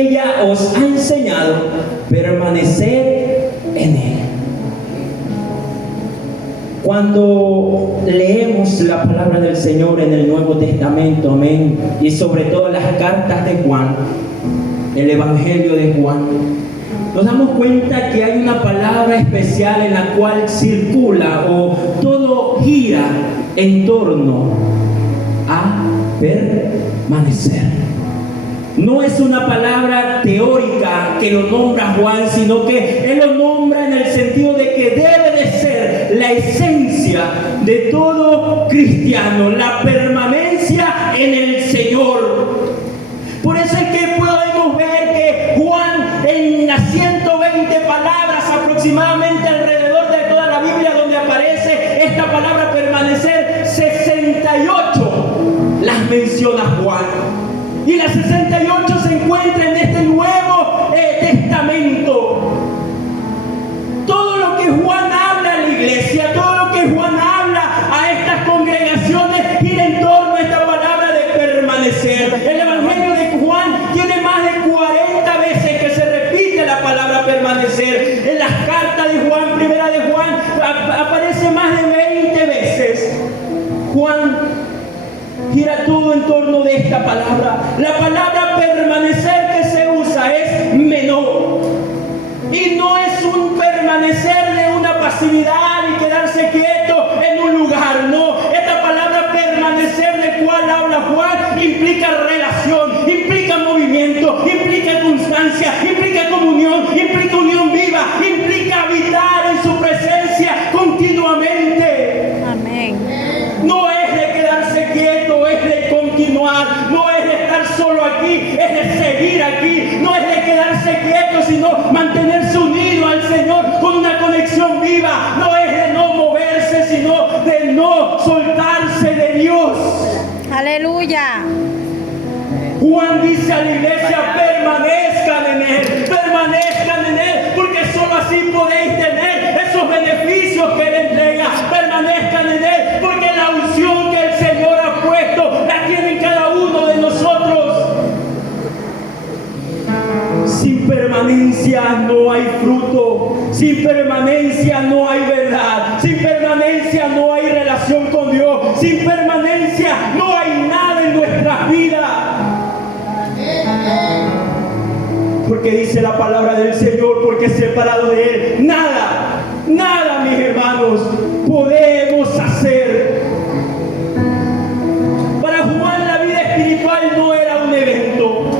ella os ha enseñado, permaneced en él. Cuando leemos la palabra del Señor en el Nuevo Testamento, amén, y sobre todo las cartas de Juan, el Evangelio de Juan, nos damos cuenta que hay una palabra especial en la cual circula o todo gira en torno a permanecer. No es una palabra teórica que lo nombra Juan, sino que él lo nombra en el sentido de que debe de ser la esencia de todo cristiano, la permanencia en el Señor. Por eso es que podemos ver que Juan, en las 120 palabras aproximadamente alrededor de toda la Biblia donde aparece esta palabra permanecer, 68 las menciona Juan. Y las 68 se encuentran en este Nuevo Testamento. Todo lo que Juan habla a la iglesia, todo lo que Juan habla a estas congregaciones gira en torno a esta palabra de permanecer. El Evangelio de Juan tiene más de 40 veces que se repite la palabra permanecer. En las cartas de Juan, primera de Juan, aparece más de 20 veces. Juan gira todo en torno de esta palabra. La palabra permanecer que se usa es menor. Y no es un permanecer de una pasividad y quedarse quieto en un lugar. No, esta palabra permanecer de cual habla Juan implica relación, implica movimiento, implica constancia, implica comunión, implica unión viva, implica habitar en su presencia continuamente. Amén. No es de quedarse quieto, es de continuar. No es de estar solo aquí, es de seguir aquí. No es de quedarse quieto, sino mantenerse unido al Señor con una conexión viva. No es de no moverse, sino de no soltarse de Dios. Aleluya. Juan dice a la iglesia: permanezcan en Él, porque solo así podéis tener esos beneficios que Él entrega. Permanezcan en Él, porque la unción que el Señor ha puesto la tiene cada uno de nosotros. Sin permanencia no hay fruto, sin permanencia no hay verdad, sin permanencia no hay relación con Dios, sin permanencia no hay nada en nuestras vidas. Porque dice la palabra del Señor, porque separado de Él, nada, mis hermanos, podemos hacer. Para Juan la vida espiritual no era un evento,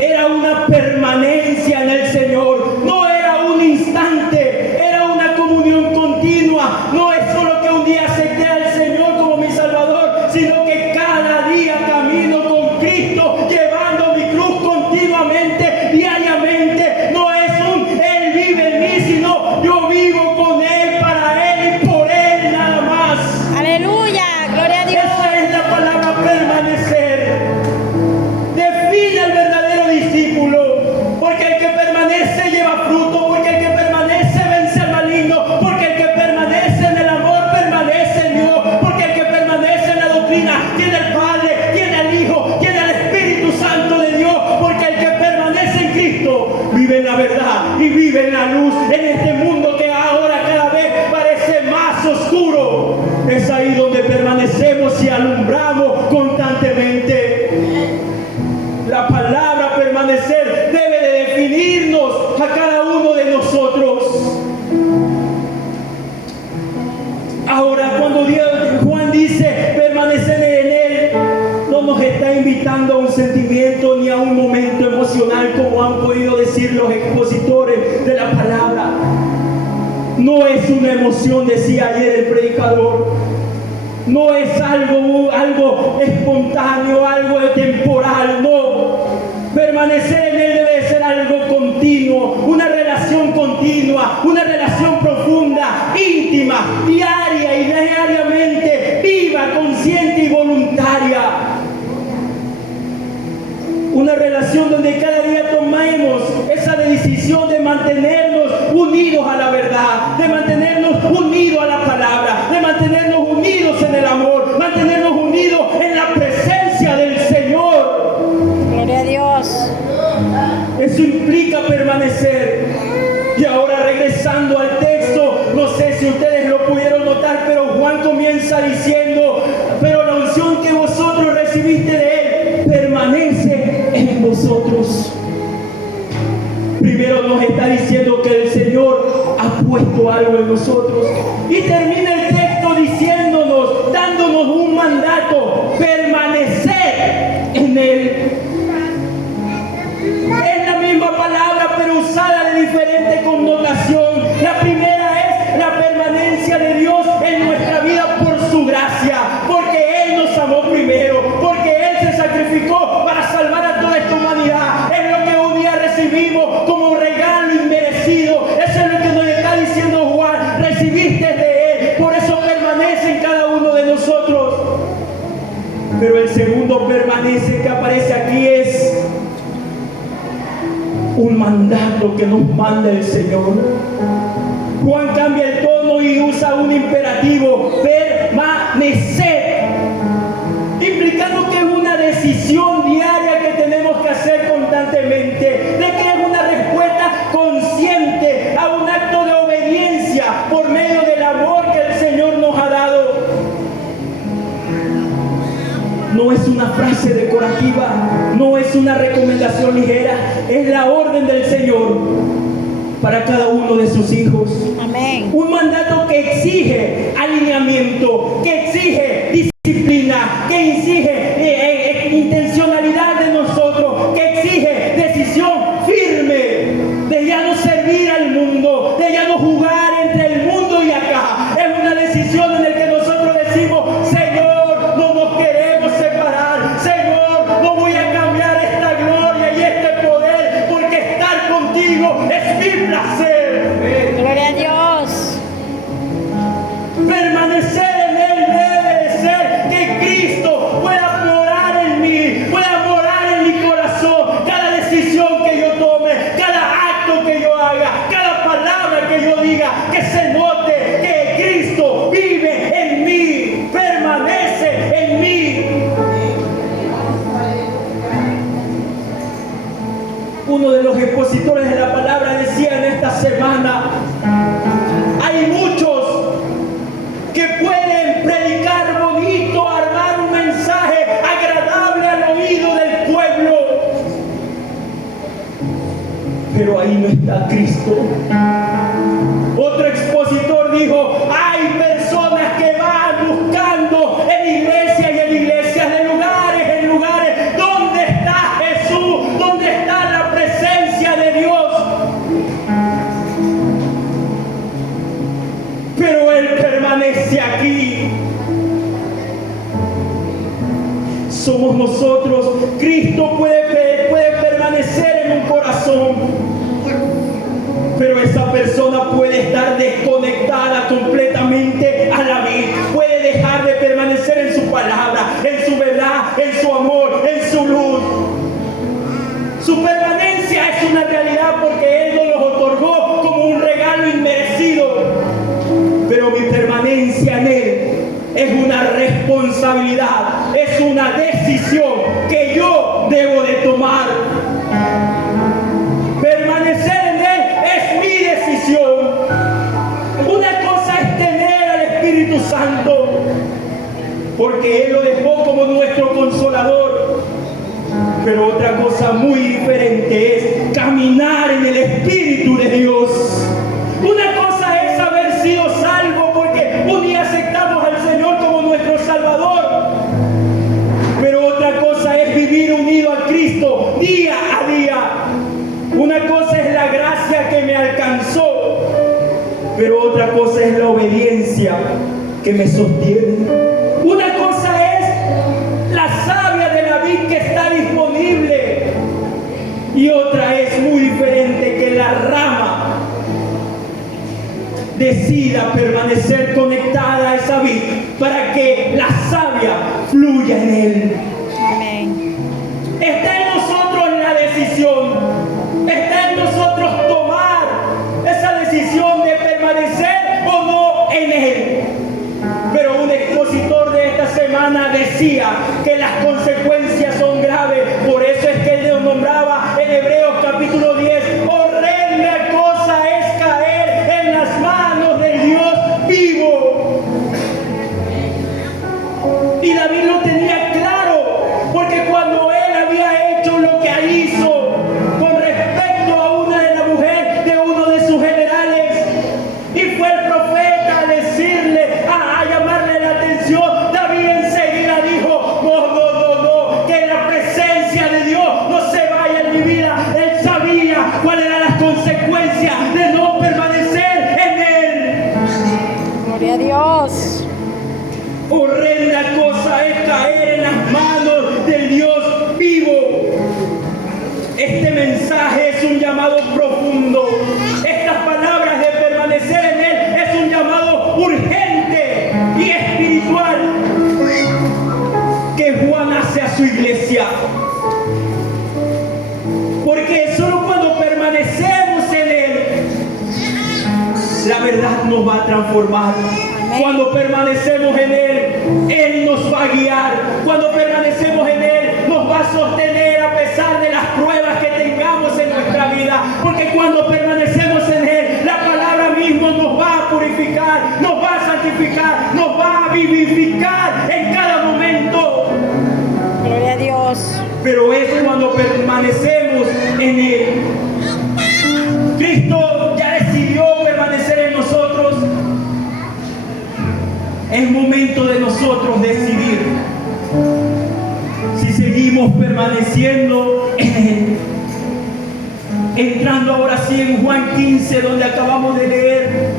era una permanencia en el Señor, no era un instante, era una comunión continua. No es solo que un día acepté al Señor como mi Salvador, sino que cada día camino con Cristo, llevando mi cruz continuamente, diariamente. No es un Él vive en mí, sino yo vivo con Él, para Él y por Él nada más. Aleluya. Gloria a Dios. Esa es la palabra permanecer. Define al verdadero discípulo, porque el que permanece lleva fruto, porque el que permanece vence al maligno, porque el que permanece en el amor permanece en Dios, porque el que permanece en la doctrina tiene al Padre, tiene al Hijo, tiene al Espíritu Santo de Dios, porque el que permanece en Cristo vive en la verdad y vive en la luz en este mundo que ahora cada vez parece más oscuro. Es ahí donde permanecemos y alumbramos constantemente. La palabra permanecer debe de definirnos a cada uno de nosotros. Ahora, cuando Juan dice permanecer en Él, no nos está invitando a un sentimiento ni a un momento emocional, como han podido decir los expositores de la palabra. No es una emoción, decía ayer el predicador. No es algo espontáneo, algo temporal, no. Permanecer en Él debe ser algo continuo, una relación continua, una relación profunda, íntima, diaria y diariamente, viva, consciente y voluntaria. Una relación donde cada día tomemos esa decisión de mantenernos unidos a la verdad, de mantenernos unidos a la palabra, de mantenernos unidos en el amor, mantenernos unidos en la presencia del Señor. Gloria a Dios. Eso implica permanecer. Y ahora regresando al texto, no sé si ustedes lo pudieron notar, pero Juan comienza diciendo, pero la unción que vosotros recibiste de Él permanece en vosotros. Primero nos está diciendo que el Señor ha puesto algo en nosotros. Y termina el texto diciéndonos, dándonos un mandato, permanecer en Él. Es la misma palabra, pero usada de diferente connotación. La primera es la permanencia de Dios en nuestra vida por su gracia, porque Él nos amó primero, porque Él se sacrificó para salvar a toda esta humanidad. Es lo que un día recibimos como regalo inmerecido. Eso es lo que nos está diciendo Juan. Recibiste de Él, por eso permanece en cada uno de nosotros. Pero el segundo permanece que aparece aquí es un mandato que nos manda el Señor. Juan cambia el tono y usa un imperativo, permanecer, implicando que es una decisión diaria que tenemos que hacer constantemente, de que es una respuesta consciente a un acto de obediencia por medio del amor que el Señor nos ha dado. No es una frase decorativa, no es una recomendación ligera, es la orden del Señor para cada uno de sus hijos. Amén. Un mandato que exige alineamiento, que exige disciplina, que exige intencionalidad de nosotros, que exige decisión firme de ya no servir al mundo, de ya no jugar entre el mundo y acá. Es una decisión en la que nosotros decimos, Señor, no nos queremos separar. Señor, no voy a cambiar esta gloria y este poder, porque estar contigo es mi placer. Gloria a Dios. Permanecer en Él debe de ser que Cristo pueda morar en mí, pueda morar en mi corazón. Cada decisión que yo tome, cada acto que yo haga, cada palabra que yo diga, que se note que Cristo vive en mí, permanece en mí. Uno de los expositores de la palabra decía en esta semana, hay muchos que pueden predicar bonito, armar un mensaje agradable al oído del pueblo, pero ahí no está Cristo. Otro expositor dijo, hay personas que van buscando en iglesias y en iglesias, de lugares en lugares, ¿dónde está Jesús? ¿Dónde está la presencia de Dios? Pero Él permanece aquí. Somos nosotros. Cristo puede permanecer en un corazón, pero esa persona puede estar desconectada completamente a la vida. Puede dejar de permanecer en su palabra, en su verdad, en su amor, en su luz. Su permanencia es una realidad porque Él nos los otorgó como un regalo inmerecido. Pero mi permanencia en Él es una responsabilidad, es una decisión que yo debo de tomar. Permanecer en Él es mi decisión. Una cosa es tener al Espíritu Santo, porque Él lo dejó como nuestro consolador. Pero otra cosa muy diferente es caminar en el Espíritu de Dios. Una cosa es haber sido salvo porque un día aceptamos al Señor como nuestro Salvador. Pero otra cosa es vivir unido a Cristo día a día. Una cosa es la gracia que me alcanzó, pero otra cosa es la obediencia que me sostiene. Una cosa es la savia de la vid que está disponible, y otra es muy diferente, que la rama decida permanecer conectada a esa vid para que la savia fluya en él. Amén. Está en nosotros la decisión, está en nosotros tomar esa decisión de permanecer o no en él. Pero un expositor de esta semana decía que las consecuencias son graves. Por eso es que él nos nombraba en hebreo Gloria a Dios. Horrenda cosa es caer en las manos del Dios vivo. Este mensaje es un llamado profundo. Estas palabras de permanecer en Él es un llamado urgente y espiritual que Juan hace a su iglesia. Porque solo cuando permanecemos en Él, la verdad nos va a transformar. Cuando permanecemos en Él, Él nos va a guiar. Cuando permanecemos en Él, nos va a sostener a pesar de las pruebas que tengamos en nuestra vida. Porque cuando permanecemos en Él, la palabra misma nos va a purificar, nos va a santificar, nos va a vivificar en cada momento. Gloria a Dios. Pero es cuando permanecemos en Él. Cristo ya decidió permanecer en nosotros. Es momento de nosotros decidir si seguimos permaneciendo en Él. Entrando ahora sí en Juan 15, donde acabamos de leer.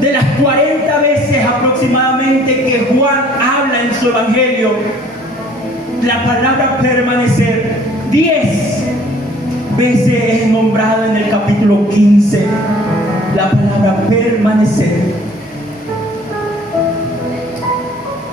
De las 40 veces aproximadamente que Juan habla en su evangelio, la palabra permanecer, 10 veces es nombrada en el capítulo 15, la palabra permanecer.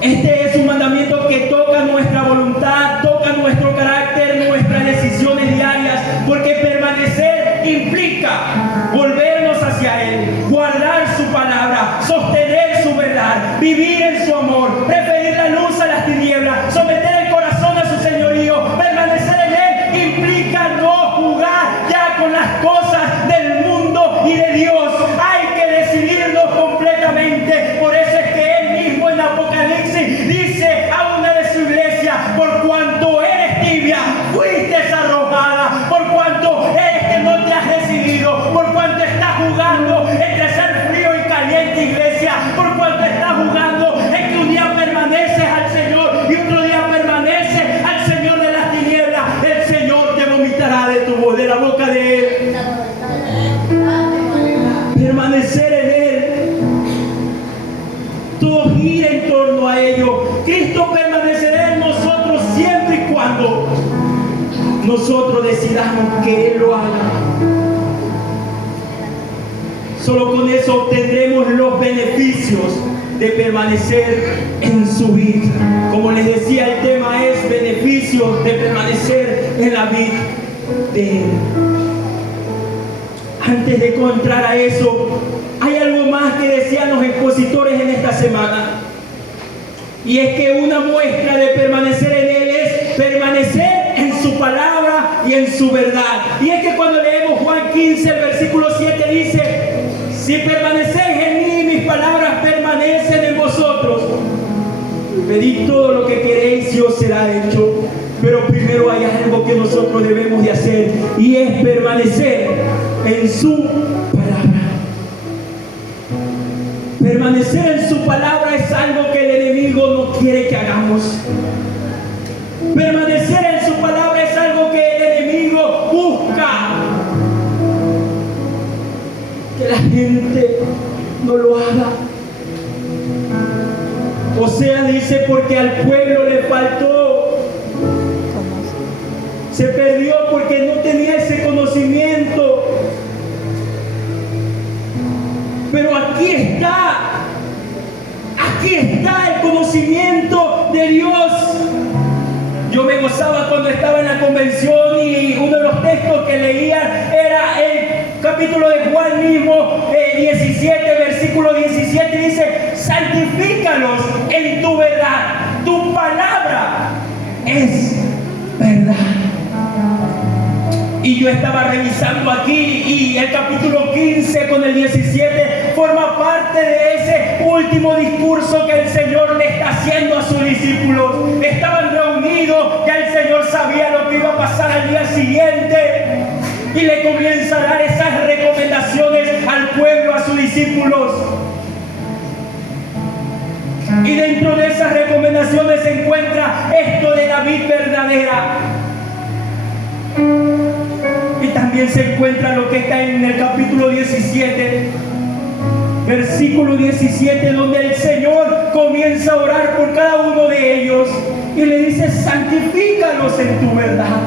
Este es un mandamiento que toca nuestra voluntad, toca nuestro carácter, nuestras decisiones diarias, porque permanecer implica volvernos hacia Él, guardar su palabra, sostener su verdad, vivir en su amor, preferir la luz a las tinieblas, someter el corazón a su señorío. Permanecer en Él implica no jugar ya con las cosas del mundo y de Dios. Hay que decidirnos completamente. Por eso es que Él mismo en Apocalipsis dice a una de su iglesia: por cuanto eres tibia, fuiste arrojada, por cuanto eres que no te has decidido, por cuanto estás jugando entre ser frío y caliente, iglesia, por cuanto estás jugando en que un día permaneces al Señor y otro día permaneces al Señor de las tinieblas, el Señor te vomitará de la boca de Él. Permanecer en Él, todo gira en torno a ello. Cristo permanecerá en nosotros siempre y cuando nosotros decidamos que Él lo haga. Solo con eso obtendremos los beneficios de permanecer en su vida. Como les decía, el tema es beneficios de permanecer en la vida de Él. Antes de entrar a eso, hay algo más que decían los expositores en esta semana. Y es que una muestra de permanecer en Él es permanecer en su palabra y en su verdad. Y es que cuando leemos Juan 15, el versículo 7 dice: si permanecéis en mí y mis palabras permanecen en vosotros, pedid todo lo que queréis y os será hecho. Pero primero hay algo que nosotros debemos de hacer, y es permanecer en su palabra. Permanecer en su palabra es algo que el enemigo no quiere que hagamos. Permanecer en su palabra es algo que el enemigo busca que la gente no lo haga. O sea, dice, porque al pueblo le faltó, se perdió porque no tenía ese conocimiento. Pero aquí está el conocimiento de Dios. Yo me gozaba cuando estaba en la convención y uno de los textos que leían era el capítulo de Juan mismo, 17, versículo 17, dice: santifícalos en tu verdad, tu palabra es verdad. Y yo estaba revisando aquí y el capítulo 15 con el 17 forma parte de ese último discurso que el Señor le está haciendo a sus discípulos. Estaban reunidos, ya el Señor sabía lo que iba a pasar al día siguiente y le comienza a dar esas recomendaciones al pueblo, a sus discípulos. Y dentro de esas recomendaciones se encuentra esto de la vid verdadera. Y también se encuentra lo que está en el capítulo 17, versículo 17, donde el Señor comienza a orar por cada uno de ellos y le dice: santifícalos en tu verdad.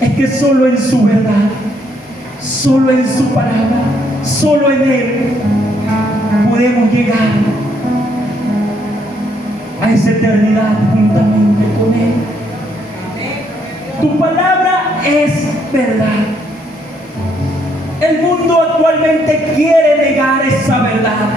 Es que solo en su verdad, solo en su palabra, solo en Él podemos llegar a esa eternidad juntamente con Él. Tu palabra es verdad. El mundo actualmente quiere negar esa verdad.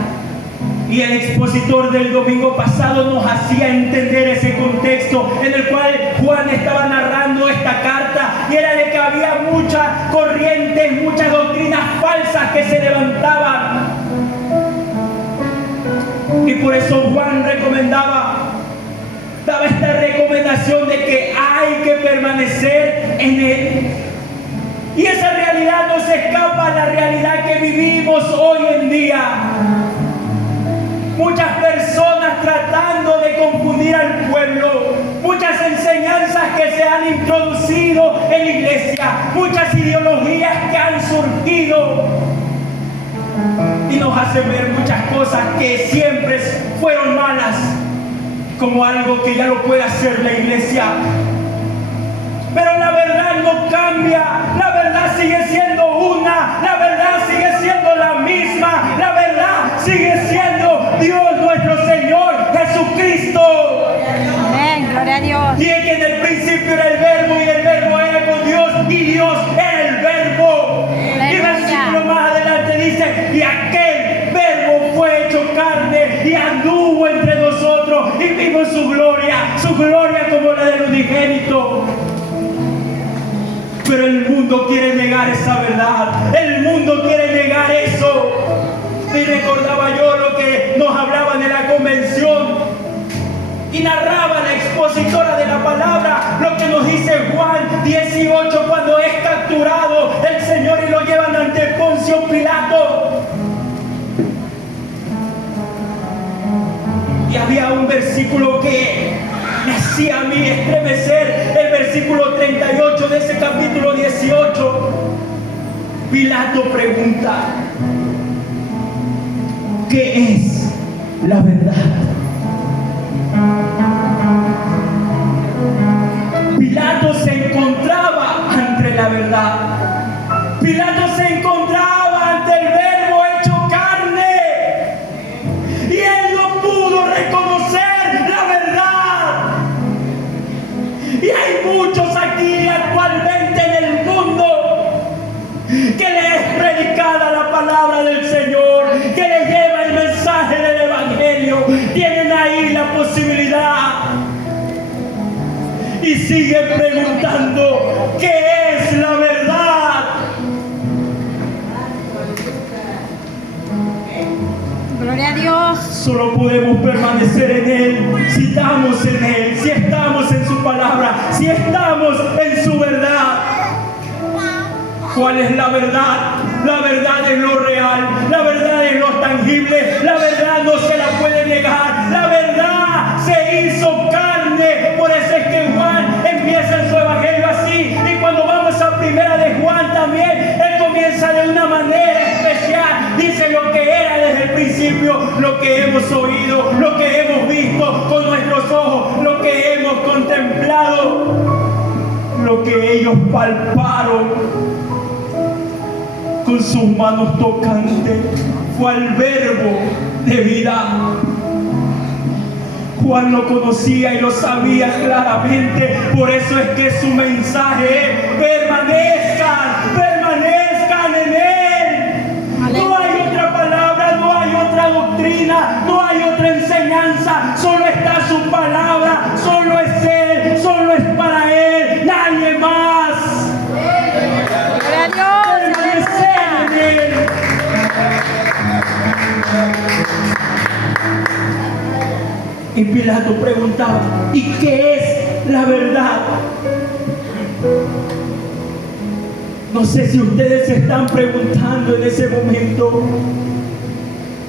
Y el expositor del domingo pasado nos hacía entender ese contexto en el cual Juan estaba narrando esta carta, y era de que había muchas corrientes, muchas doctrinas falsas que se levantaban. Y por eso Juan daba esta recomendación de que hay que permanecer en Él. Y esa realidad no se escapa a la realidad que vivimos hoy en día. Muchas personas tratando de confundir al pueblo, muchas enseñanzas que se han introducido en la iglesia, muchas ideologías que han surgido y nos hacen ver muchas cosas que siempre fueron malas como algo que ya no puede hacer la iglesia. Pero la verdad no cambia, la verdad sigue siendo una, la verdad sigue siendo la misma, la verdad sigue siendo Dios nuestro Señor Jesucristo. Amén, gloria a Dios. Y es que en el principio era el verbo, y el verbo era con Dios, y Dios era el verbo. Y versículo más adelante dice: y aquel verbo fue hecho carne y anduvo entre nosotros, y vimos su gloria como la del unigénito. Pero el mundo quiere negar esa verdad, el mundo quiere negar eso. Y recordaba yo lo que nos hablaban en la convención y narraba la expositora de la palabra, lo que nos dice Juan 18 cuando es capturado el Señor y lo llevan ante Poncio Pilato. Y había un versículo que me hacía a mí estremecer, el versículo 38 de ese capítulo 18. Pilato pregunta: ¿qué es la verdad? Pilato se encontraba ante la verdad. Pilato se encontraba ante el verbo hecho carne, y él no pudo reconocer la verdad. Y hay muchos aquí actualmente en el mundo que les es predicada la palabra del Señor, que les lleva el mensaje del Evangelio. Tienen ahí la posibilidad y siguen preguntando: ¿qué es la verdad? Gloria a Dios. Solo podemos permanecer en Él si estamos en Él, si estamos en su palabra, si estamos en su verdad. ¿Cuál es la verdad? La verdad es lo real, la verdad es lo tangible, la verdad no se la puede negar, la verdad se hizo carne. Por eso es que Juan empieza en su evangelio así, y cuando vamos a primera de Juan también, él comienza de una manera especial. Dice lo que era desde el principio, lo que hemos oído, lo que hemos visto con nuestros ojos, lo que hemos contemplado, lo que ellos palparon con sus manos tocantes. Fue al verbo de vida. Juan lo conocía y lo sabía claramente. Por eso es que su mensaje es: permanezcan en Él. No hay otra palabra, no hay otra doctrina, no hay otra enseñanza. Solo está su palabra, solo es Él, solo es para Él, nadie más. Gloria a Dios. Y Pilato preguntaba: ¿y qué es la verdad? No sé si ustedes se están preguntando en ese momento,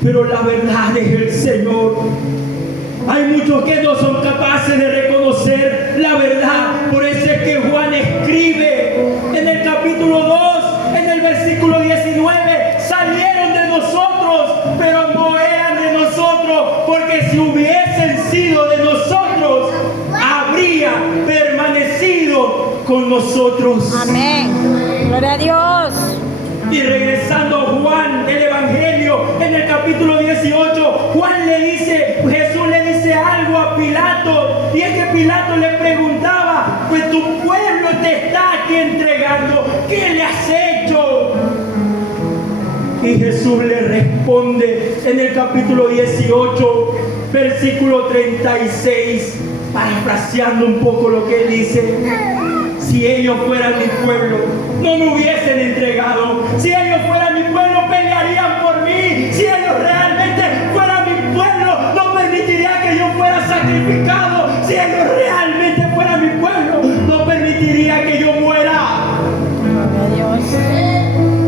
pero la verdad es el Señor. Hay muchos que no son capaces de reconocer la verdad. Por eso es que Juan escribe con nosotros. Amén. Gloria a Dios. Y regresando a Juan, el Evangelio, en el capítulo 18, Jesús le dice algo a Pilato, y es que Pilato le preguntaba, pues tu pueblo te está aquí entregando, ¿qué le has hecho? Y Jesús le responde en el capítulo 18, versículo 36, parafraseando un poco lo que él dice: si ellos fueran mi pueblo, no me hubiesen entregado. Si ellos fueran mi pueblo, pelearían por mí. Si ellos realmente fueran mi pueblo, no permitiría que yo fuera sacrificado. Si ellos realmente fueran mi pueblo, no permitiría que yo muera. Gloria a Dios.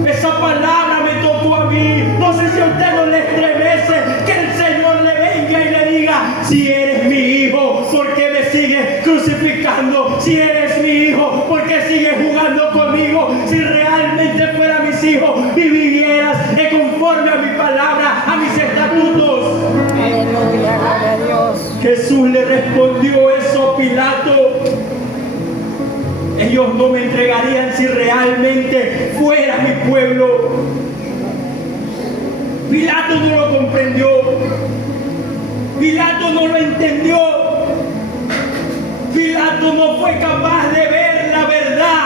Esa palabra me tocó a mí. No sé si a usted no le estremece que el Señor le venga y le diga: si eres mi hijo, ¿por qué me sigues crucificando? Si eres mi hijo, ¿por qué sigues jugando conmigo? Si realmente fuera mis hijos, vivieras conforme a mi palabra, a mis estatutos. Aleluya, gloria a Dios. Jesús le respondió eso a Pilato: ellos no me entregarían si realmente fuera mi pueblo. Pilato no lo comprendió. Pilato no lo entendió. Pilato no fue capaz de ver la verdad.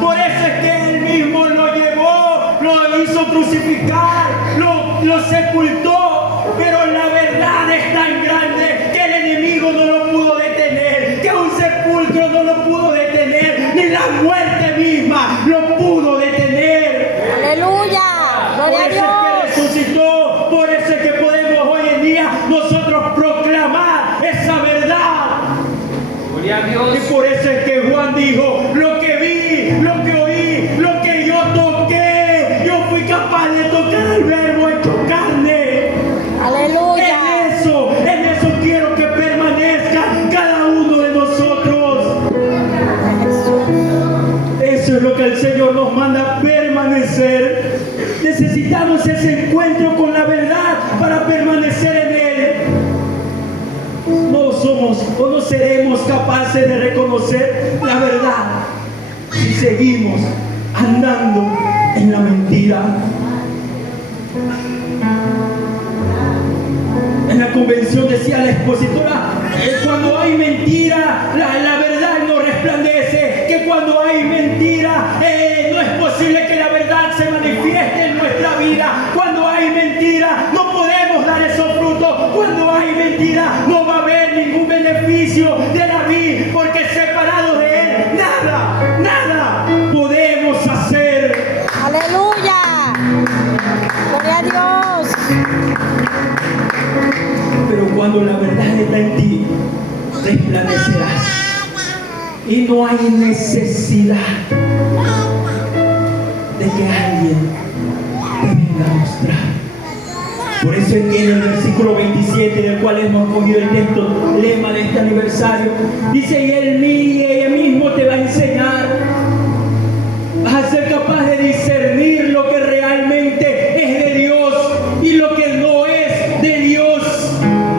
Por eso es que él mismo lo llevó, lo hizo crucificar, lo sepultó. Pero la verdad es tan grande que el enemigo no lo pudo detener, que un sepulcro no lo pudo detener, ni la muerte misma lo pudo detener. Aleluya, Por gloria a eso es que Dios. resucitó, por eso es que podemos hoy en día nosotros proclamar esa verdad. Gloria a Dios. Y por eso es que Juan dijo: lo que vi, lo que oí, lo que yo toqué, yo fui capaz de tocar al Verbo hecho carne. Aleluya. En eso quiero que permanezca cada uno de nosotros. Eso es lo que el Señor nos manda, permanecer. Necesitamos ese encuentro con la verdad para permanecer en Él. No somos o no seremos capaces de reconocer la verdad si seguimos andando en la mentira. En la convención decía la expositora: cuando hay mentira, la verdad no resplandece, que cuando hay mentira no es posible que la verdad se manifieste en nuestra vida. Cuando hay mentira no podemos dar esos frutos. Cuando hay mentira no va a haber ningún beneficio de la vida, porque separado de Él nada podemos hacer. Aleluya. Gloria a Dios. Pero cuando la verdad está en ti, resplandecerás. Y no hay necesidad de que alguien te venga a mostrar. Por eso es que en el versículo 27, del cual hemos cogido el texto, lema de este aniversario, dice: y ella mismo te va a enseñar. Vas a ser capaz de discernir lo que realmente es de Dios y lo que no es de Dios.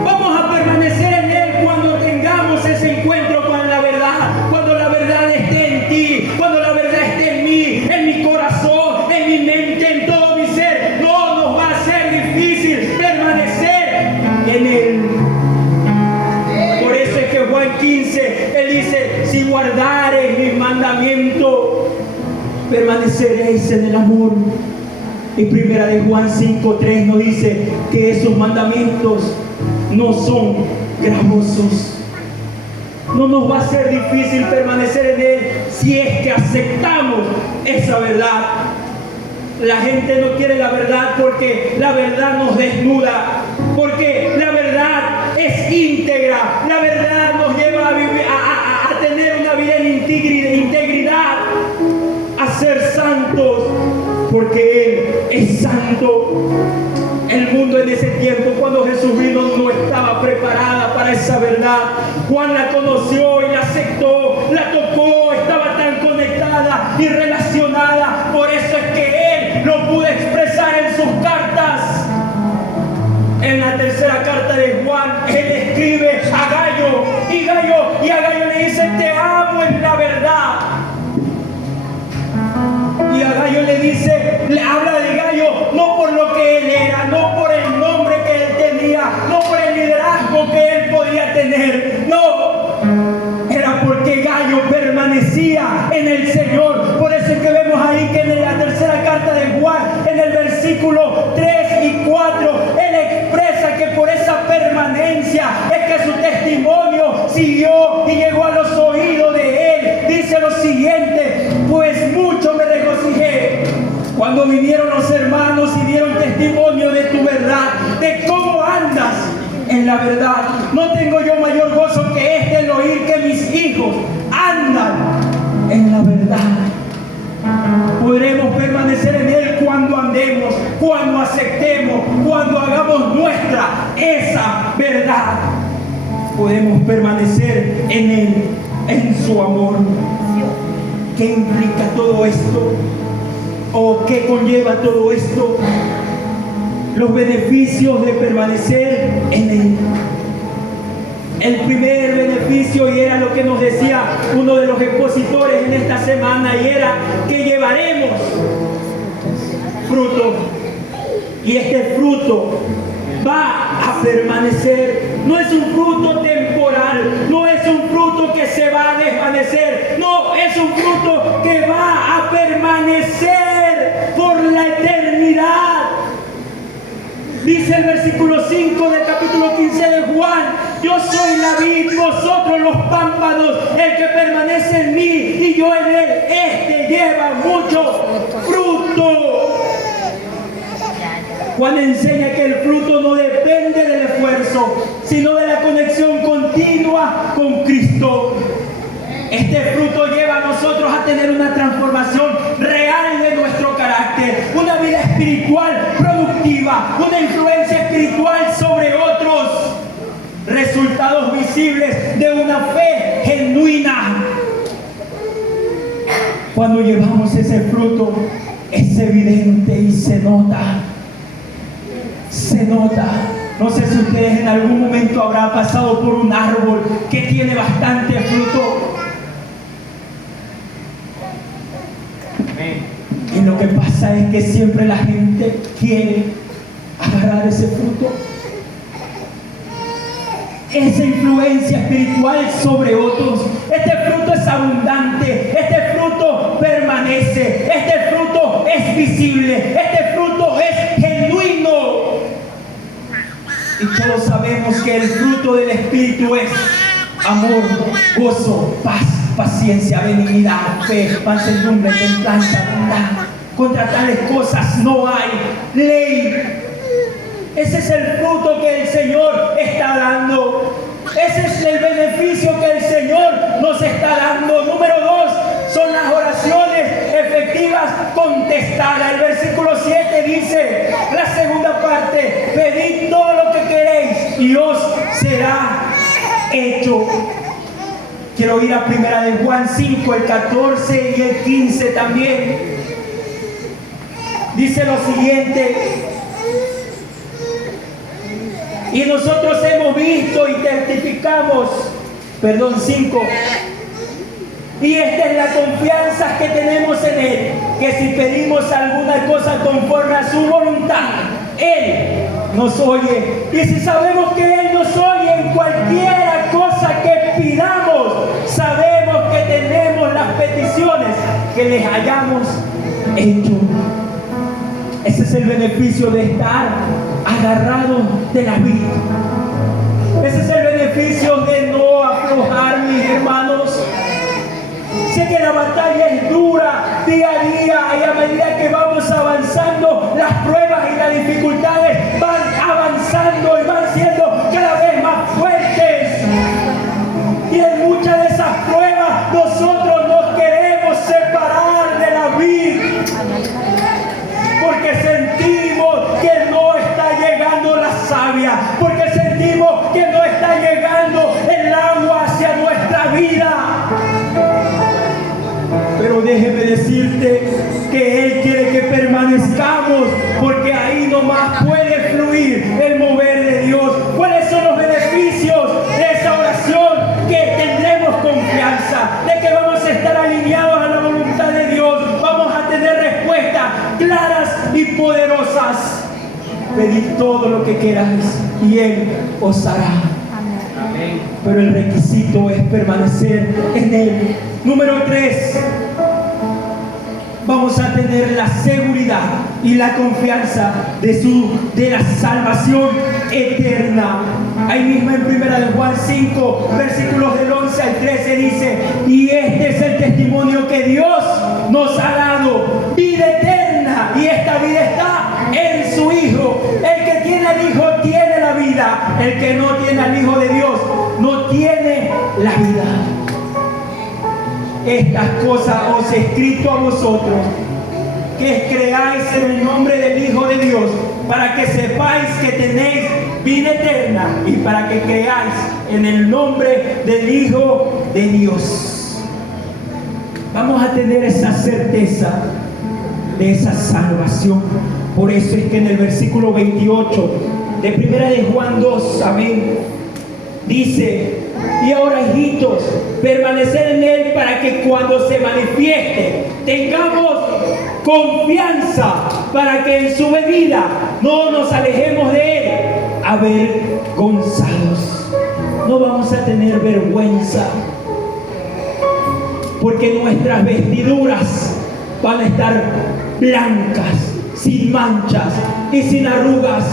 Vamos a permanecer en Él cuando tengamos ese encuentro con la verdad, cuando la verdad esté en ti, cuando la verdad esté en mí, en mi corazón, en mi mente, en todo mi ser. No nos va a ser difícil permanecer en Él. Por eso es que Juan 15, Él dice: si guardareis mis mandamientos, permaneceréis en el amor. Y primera de Juan 5:3 nos dice que esos mandamientos no son gravosos. No nos va a ser difícil permanecer en Él si es que aceptamos esa verdad. La gente no quiere la verdad porque la verdad nos desnuda, porque la verdad es íntegra, la verdad nos lleva a vivir, a tener una vida en integridad, a ser santos, porque Él es santo. El mundo en ese tiempo, cuando Jesús vino, no estaba preparada para esa verdad. Juan la conoció y la aceptó, la tocó, estaba tan conectada y relacionada. Por eso es que Él lo pudo expresar en sus cartas. En la tercera carta de Juan, Él escribe a Gallo, y a Gallo le dice: te amo en la verdad. confía en el Señor. Por eso es que vemos ahí que en la tercera carta de Juan, en el versículo 3 y 4, Él expresa que por esa permanencia es que su testimonio siguió y llegó a los oídos de Él. Dice lo siguiente: pues mucho me regocijé cuando vinieron los hermanos y dieron testimonio de tu verdad, de cómo andas en la verdad. No tengo yo mayor gozo que este, el oír que mis hijos andan en la verdad. Podremos permanecer en Él cuando andemos, cuando aceptemos, cuando hagamos nuestra esa verdad. Podemos permanecer en Él, en su amor. ¿Qué implica todo esto? ¿O qué conlleva todo esto? Los beneficios de permanecer en Él. El primer beneficio, y era lo que nos decía uno de los expositores en esta semana, y era que llevaremos fruto. Y este fruto va a permanecer. No es un fruto temporal, no es un fruto que se va a desvanecer, no, es un fruto que va a permanecer por la eternidad. Dice el versículo 5 del capítulo 15 de Juan: yo soy la vid, vosotros los pámpanos. El que permanece en mí y yo en él, este lleva mucho fruto. Juan enseña que el fruto no depende del esfuerzo, sino de la conexión continua con Cristo. Este fruto lleva a nosotros a tener una transformación real de nuestro carácter, una vida espiritual productiva, una influencia espiritual sobre otros, resultados visibles de una fe genuina. Cuando llevamos ese fruto, es evidente y se nota. Se nota. No sé si ustedes en algún momento habrán pasado por un árbol que tiene bastante fruto. Y lo que pasa es que siempre la gente quiere agarrar ese fruto. Esa influencia espiritual sobre otros. Este fruto es abundante, este fruto permanece, este fruto es visible, este fruto es genuino. Y todos sabemos que el fruto del Espíritu es amor, gozo, paz, paciencia, benignidad, fe, mansedumbre, templanza, bondad. Contra tales cosas no hay ley. Ese es el fruto que el Señor está dando. Ese es el beneficio que el Señor nos está dando. Número 2, son las oraciones efectivas contestadas. El versículo 7 dice, la segunda parte: pedid todo lo que queréis y os será hecho. Quiero ir a primera de Juan 5, el 14 y el 15 también. Dice lo siguiente: y nosotros hemos visto y testificamos, 5, y esta es la confianza que tenemos en Él, que si pedimos alguna cosa conforme a su voluntad, Él nos oye. Y si sabemos que Él nos oye en cualquiera cosa que pidamos, sabemos que tenemos las peticiones que les hayamos hecho. Ese es el beneficio de estar agarrados de la vida. Ese es el beneficio de no aflojar, mis hermanos. Sé que la batalla es dura día a día, y a medida que vamos avanzando, las pruebas y las dificultades van avanzando y van siendo cada vez más fuertes. Y en muchas de esas pruebas nosotros nos queremos separar de la vida, porque sentimos que no está llegando la savia, porque sentimos que no está llegando el agua hacia nuestra vida. Pero déjeme decirte que Él quiere que permanezcamos, porque ahí nomás puede fluir el mover de Dios. ¿Cuáles son los beneficios de esa oración? Que tendremos confianza de que vamos a estar alineados a la voluntad de Dios. Vamos a tener respuestas claras y poderosas. Pedid todo lo que queráis y Él os hará. Amén. pero el requisito es permanecer en Él. Número 3, vamos a tener la seguridad y la confianza de la salvación eterna. Ahí mismo en 1 de Juan 5, versículos del 11 al 13 dice: y este es el testimonio que Dios nos ha dado, vida eterna, y esta vida está en su Hijo. El que tiene al Hijo tiene la vida, el que no tiene al Hijo de Dios no tiene la vida. Estas cosas os he escrito a vosotros, que creáis en el nombre del Hijo de Dios, para que sepáis que tenéis vida eterna, y para que creáis en el nombre del Hijo de Dios. Vamos a tener esa certeza de esa salvación. Por eso es que en el versículo 28 de 1 de Juan 2, amén, dice: y ahora, hijitos, permanecer en Él, para que cuando se manifieste tengamos confianza, para que en su venida no nos alejemos de Él avergonzados. No vamos a tener vergüenza, porque nuestras vestiduras van a estar blancas, sin manchas y sin arrugas.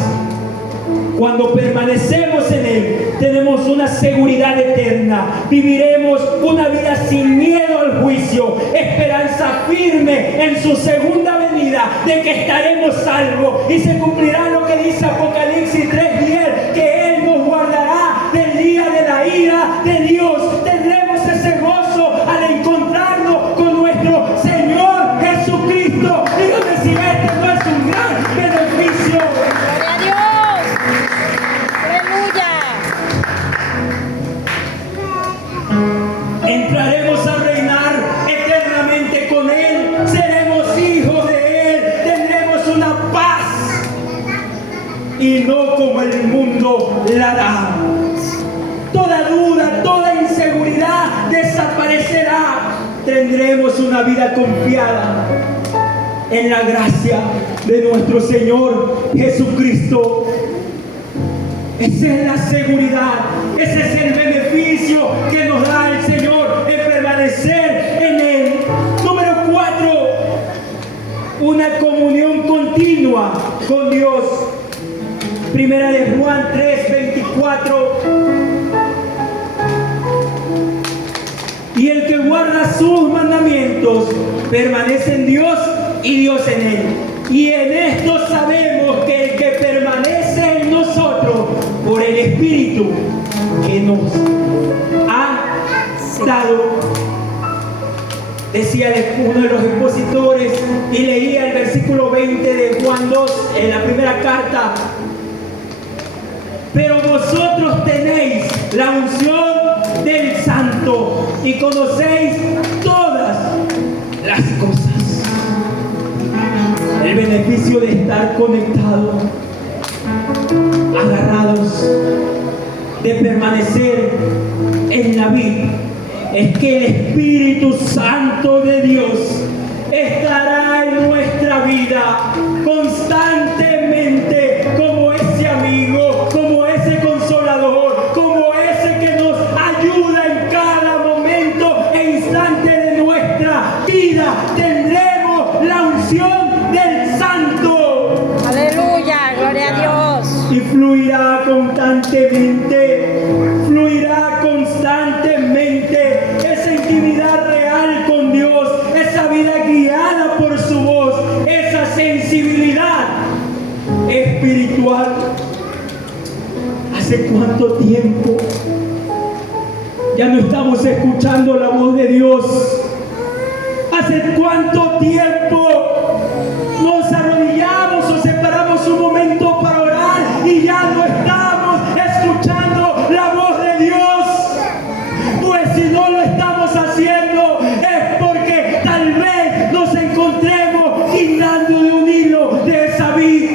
Cuando permanecemos en Él, tenemos una seguridad eterna. Viviremos una vida sin miedo al juicio, esperanza firme en su segunda venida, de que estaremos salvos, y se cumplirá lo que dice Apocalipsis 3:10, que Él nos guardará del día de la ira de Dios. Tendremos ese gozo al encontrarnos con nuestro Señor Jesucristo. Dígame si este no es un gran beneficio. Gloria a Dios. Aleluya. Entraremos a reinar eternamente con Él, seremos hijos de Él, tendremos una paz, y no como el mundo la da. Toda duda, toda inseguridad desaparecerá. Tendremos una vida confiada en la gracia de nuestro Señor Jesucristo. Esa es la seguridad, ese es el beneficio que nos da el Señor en permanecer en Él. Número 4, una comunión continua con Dios. 1 de Juan 3:24. Y el que guarda sus mandamientos permanece en Dios y Dios en él. Y en esto sabemos que el que permanece en nosotros por el Espíritu que nos ha dado. Decía uno de los expositores, y leía el versículo 20 de Juan 2 en la primera carta: pero vosotros tenéis la unción del Santo y conocéis todas las cosas. El beneficio de estar conectados, agarrados, de permanecer en la vida, es que el Espíritu Santo de Dios estará en nuestra vida constantemente, como ese amigo, como ese consolador, como ese que nos ayuda en cada momento e instante de nuestra vida. Tendremos la unción del Santo. Aleluya, gloria a Dios. Y fluirá constantemente esa intimidad real con Dios, esa vida guiada por su voz, esa sensibilidad espiritual. ¿Hace cuánto tiempo ya no estamos escuchando la voz de Dios? ¿Hace cuánto tiempo nos arrodillamos o separamos un momento para orar y ya no estamos escuchando la voz de Dios? Pues si no lo estamos haciendo es porque tal vez nos encontremos guindando de un hilo de esa vid.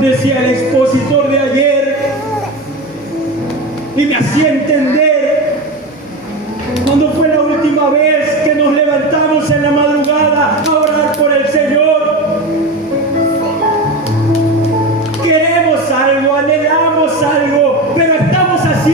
Decía el expositor de ayer, y me hacía entender: ¿cuándo fue la última vez que nos levantamos en la madrugada a orar por el Señor? Queremos algo, anhelamos algo, pero estamos haciendo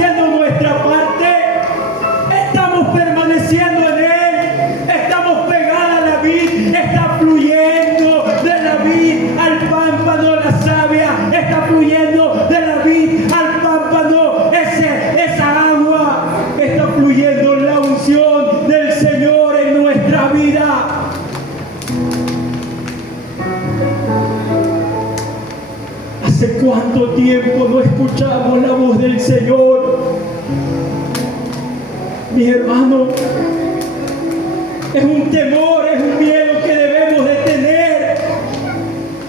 escuchamos la voz del Señor, mis hermanos, es un temor, es un miedo que debemos de tener.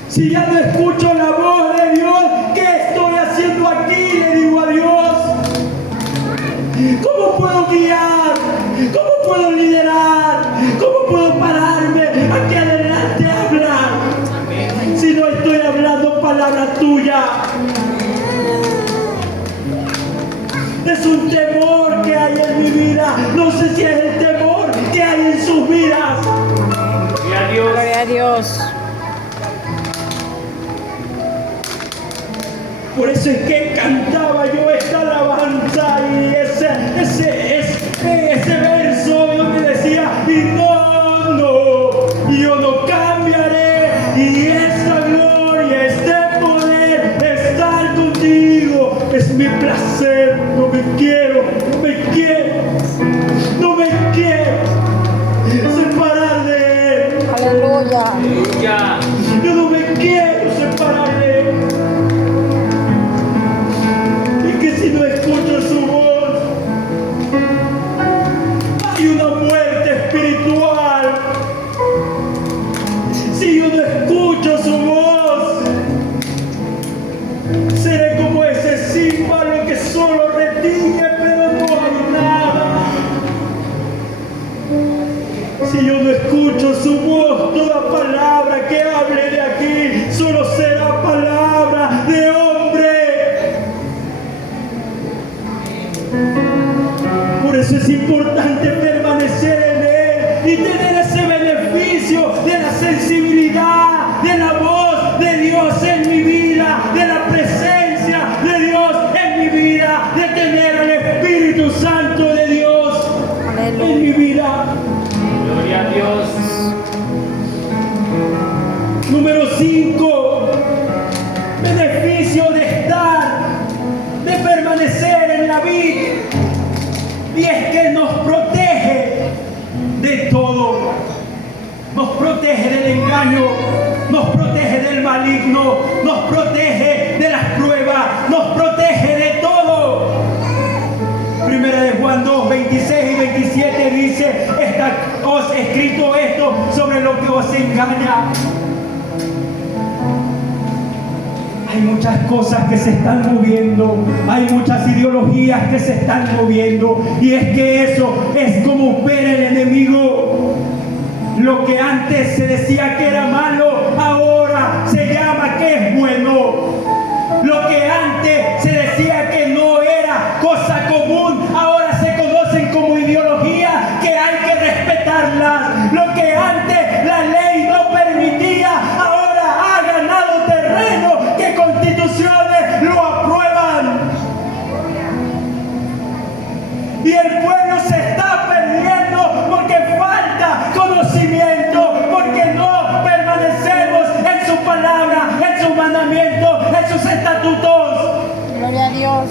Si ya no escucho la voz de Dios, ¿qué estoy haciendo aquí? Le digo a Dios. ¿Cómo puedo guiar? ¿Cómo puedo liderar? ¿Cómo puedo pararme aquí adelante a hablar? Si no estoy hablando palabra tuya. Es un temor que hay en mi vida. No sé si es el temor que hay en sus vidas. Gloria a Dios. Gloria a Dios. Por eso es que cantaba yo esta alabanza y ese verso donde decía, y yo no cambiaré, y esta gloria, este poder, estar contigo, es mi placer. No me quiero separar de Él. Aleluya. Aleluya. Yo no me quiero separar de Él. Y que si no escucho su voz, hay una muerte espiritual. Si yo no escucho su voz, seré como ese címbalo que solo retiñe, pero no hay nada. Si yo no escucho su voz, toda palabra que hable de aquí solo será palabra de hombre. Por eso es importante permanecer en Él y tener ese beneficio de la sensibilidad, de la voz de Dios en mi vida, de la presencia de Dios en mi vida, de tener al Espíritu Santo de Dios en mi vida. Gloria a Dios. Número 5, beneficio de permanecer en la vida. Y es que nos protege de todo. Nos protege del engaño, nos protege del maligno, nos protege de las pruebas, nos protege de todo. Primera de Juan 2, 26 y 27 dice, os he escrito esto sobre lo que os engaña. Hay muchas cosas que se están moviendo, hay muchas ideologías que se están moviendo, y es que eso es como opera el enemigo. Lo que antes se decía que era malo, ahora se llama que es bueno. Lo que antes se decía que no era cosa común, ahora se conocen como ideologías que hay que respetarlas. Lo que antes la ley no permitía, ahora ha ganado terreno, que constituciones lo aprueban. Y el pueblo se está perdiendo porque falta conocimiento, porque no permanecemos en su palabra, en sus mandamientos, en sus estatutos. Gloria a Dios.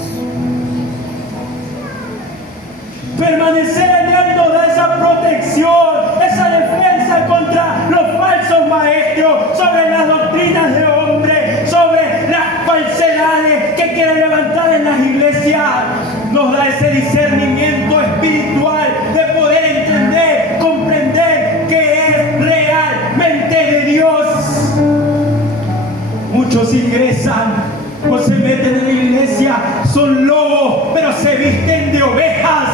Permanecer en Él nos da esa protección, esa defensa contra los falsos maestros, sobre las doctrinas de hombres, sobre las falsedades que quieren levantar en las iglesias. Nos da ese discernimiento espiritual de poder entender, comprender que es realmente de Dios. Muchos ingresan o se meten en la iglesia, son lobos, pero se visten de ovejas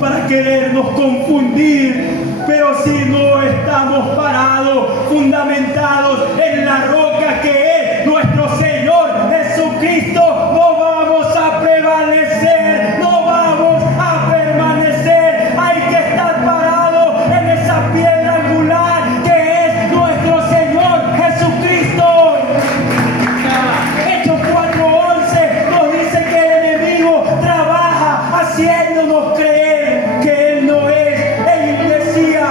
para querernos confundir. Pero si no estamos parados, fundamentados en la roca que es nuestro Señor Jesucristo, no vamos a prevalecer, no vamos a permanecer. Hay que estar parados en esa piedra angular que es nuestro Señor Jesucristo. Hechos 4:11 nos dice que el enemigo trabaja haciéndonos creer que Él no es. Él decía,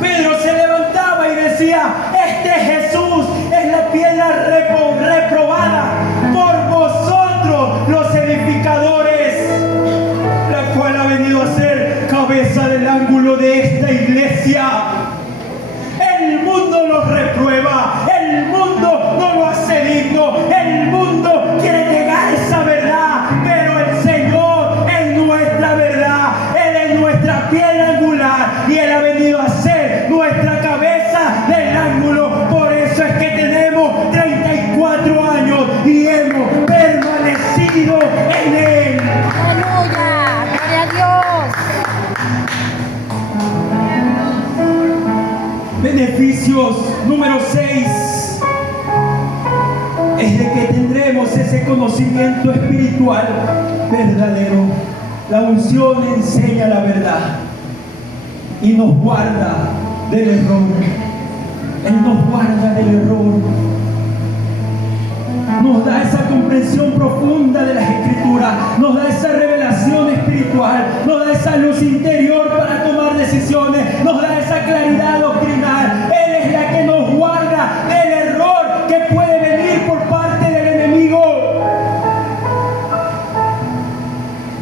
Pedro se levantaba y decía, este Jesús es la piedra reprobada por vosotros los edificadores, la cual ha venido a ser cabeza del ángulo de esta iglesia. El mundo nos reprueba, el mundo maligno. El mundo quiere negar esa verdad, pero el Señor es nuestra verdad. Él es nuestra piedra angular y Él ha venido a ser nuestra cabeza del ángulo. Por eso es que tenemos 34 años y hemos permanecido en Él. Aleluya. Gloria a Dios. Beneficios número 6 es de que tendremos ese conocimiento espiritual verdadero. La unción enseña la verdad y nos guarda del error. Él nos guarda del error. Nos da esa comprensión profunda de las Escrituras, nos da esa revelación espiritual, nos da esa luz interior para tomar decisiones, nos da esa claridad doctrinal. Él es la que nos guarda del error que puede venir por parte del enemigo.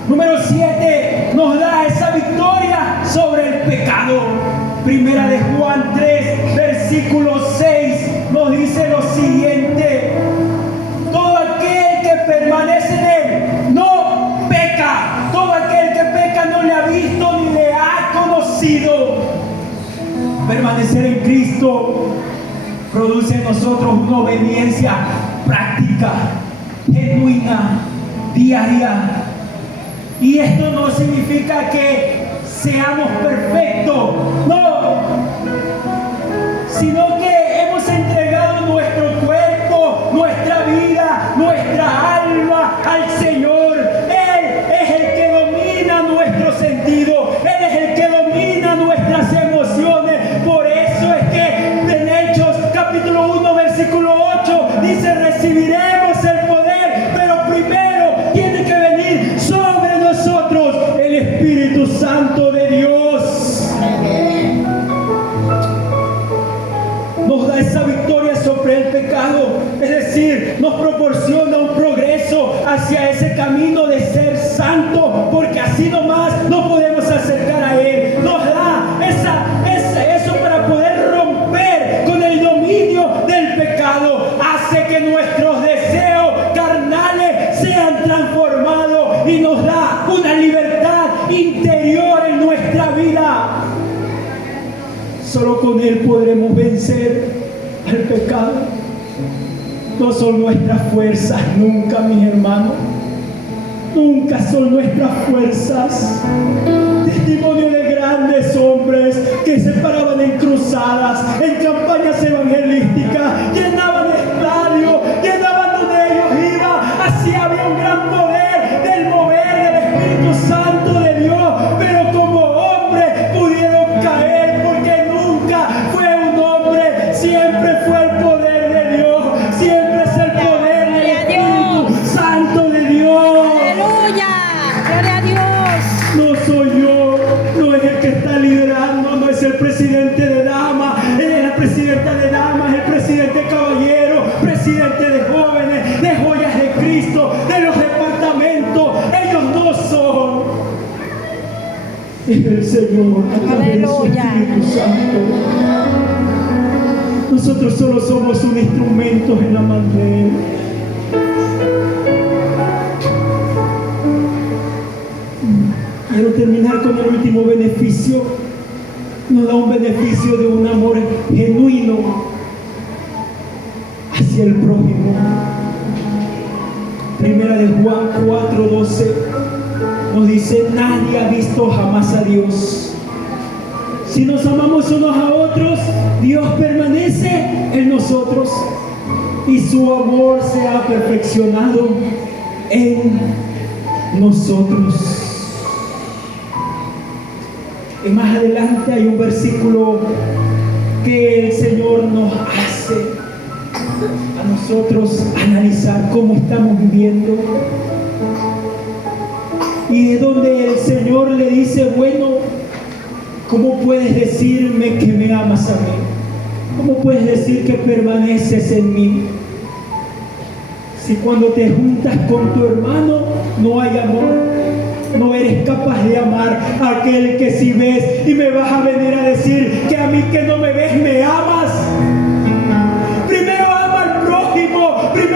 Número 7, nos da esa victoria sobre el pecado. Primera de Juan 3, versículo 6, nos dice lo siguiente: todo aquel que permanece en Él no peca. Todo aquel que peca no le ha visto ni le ha conocido. Permanecer en Cristo produce en nosotros una obediencia práctica, genuina, diaria. Y esto no significa que seamos perfectos, no, sino que hemos entregado nuestro cuerpo, nuestra vida, nuestra alma al Señor. Él es el que domina nuestro sentido, Él es el que domina nuestras emociones. Por eso es que en Hechos capítulo 1 versículo 8 dice: recibiremos el poder, pero primero tiene que venir sobre nosotros el Espíritu Santo de Dios. Nos da esa victoria sobre el pecado, es decir, nos proporciona un progreso hacia ese camino de ser santo, porque así nomás no podemos acercar a Él. Nos da eso para poder romper con el dominio del pecado, hace que nuestros deseos carnales sean transformados y nos da una libertad interior en nuestra vida. Solo con Él podremos vencer al pecado. No son nuestras fuerzas, nunca, mis hermanos. Nunca son nuestras fuerzas. Testimonio de grandes hombres que se paraban en cruzadas, en campañas evangelísticas, llenaban estadios, llenaban donde ellos iban. Así había un gran poder del mover del Espíritu Santo de Dios, pero como hombres pudieron caer, porque nunca fue un hombre, siempre fue el poder de Dios, siempre es el poder del Espíritu Santo de Dios. Aleluya. Gloria a Dios. No soy yo, no es el que está liderando, no es el presidente de damas, es la presidenta de damas, el presidente caballero, presidente de jóvenes, de joyas de Cristo, de los departamentos. Ellos no son. Es el Señor a través de su Aleluya. Espíritu Santo. Nosotros solo somos un instrumento en la mano de Él. Quiero terminar con el último beneficio. Nos da un beneficio de un amor genuino hacia el prójimo. Primera de Juan 4:12 nos dice: nadie ha visto jamás a Dios. Si nos amamos unos a otros, Dios permanece en nosotros y su amor se ha perfeccionado en nosotros. Y más adelante hay un versículo que el Señor nos hace a nosotros analizar cómo estamos viviendo. Y es donde el Señor le dice: bueno, ¿cómo puedes decirme que me amas a mí? ¿Cómo puedes decir que permaneces en mí? Si cuando te juntas con tu hermano no hay amor, no eres capaz de amar a aquel que sí ves, y me vas a venir a decir que a mí que no me ves me amas. Primero ama al prójimo, primero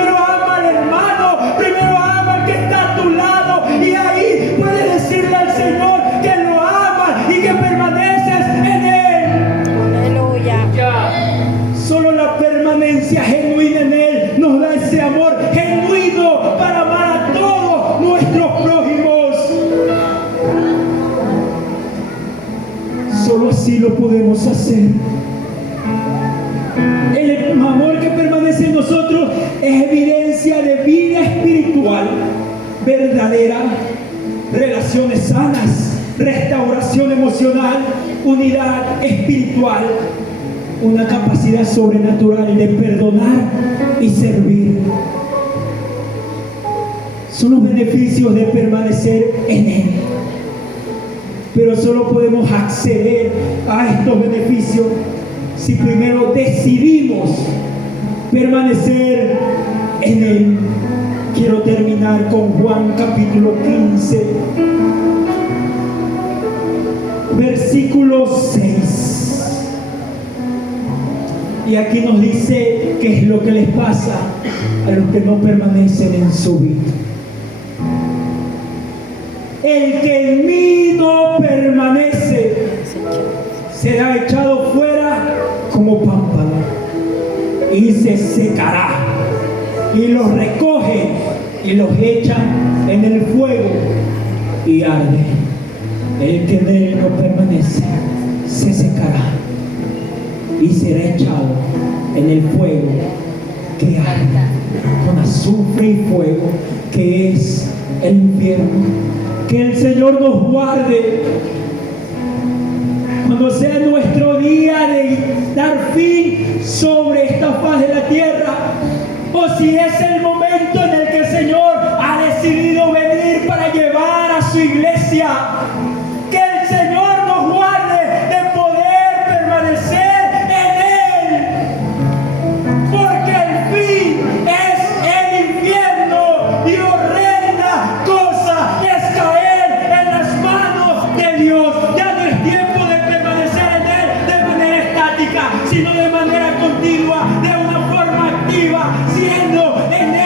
verdadera, relaciones sanas, restauración emocional, unidad espiritual, una capacidad sobrenatural de perdonar y servir. Son los beneficios de permanecer en Él. Pero solo podemos acceder a estos beneficios si primero decidimos permanecer en Él. Quiero terminar con Juan capítulo 15, versículo 6. Y aquí nos dice qué es lo que les pasa a los que no permanecen en su vida. El que en mí no permanece será echado fuera como pámpano y se secará, y los recogen y los echan en el fuego y arde. El que en él no permanece se secará y será echado en el fuego que arde con azufre y fuego, que es el infierno. Que el Señor nos guarde cuando sea nuestro día de dar fin sobre esta faz de la tierra, o si es el momento en el que el Señor ha decidido venir para llevar a su iglesia. Que el Señor nos guarde de poder permanecer en Él, porque el fin es el infierno y horrenda cosa es caer en las manos de Dios. Ya no es tiempo de permanecer en Él de manera estática, sino de manera continua, de una forma activa, siendo en Él.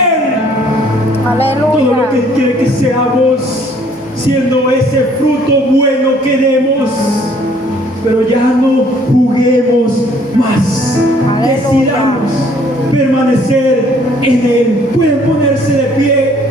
Todo lo Aleluya. que Él quiere que seamos, siendo ese fruto bueno que demos. Pero ya no juguemos más. Aleluya. Decidamos permanecer en Él. Pueden ponerse de pie.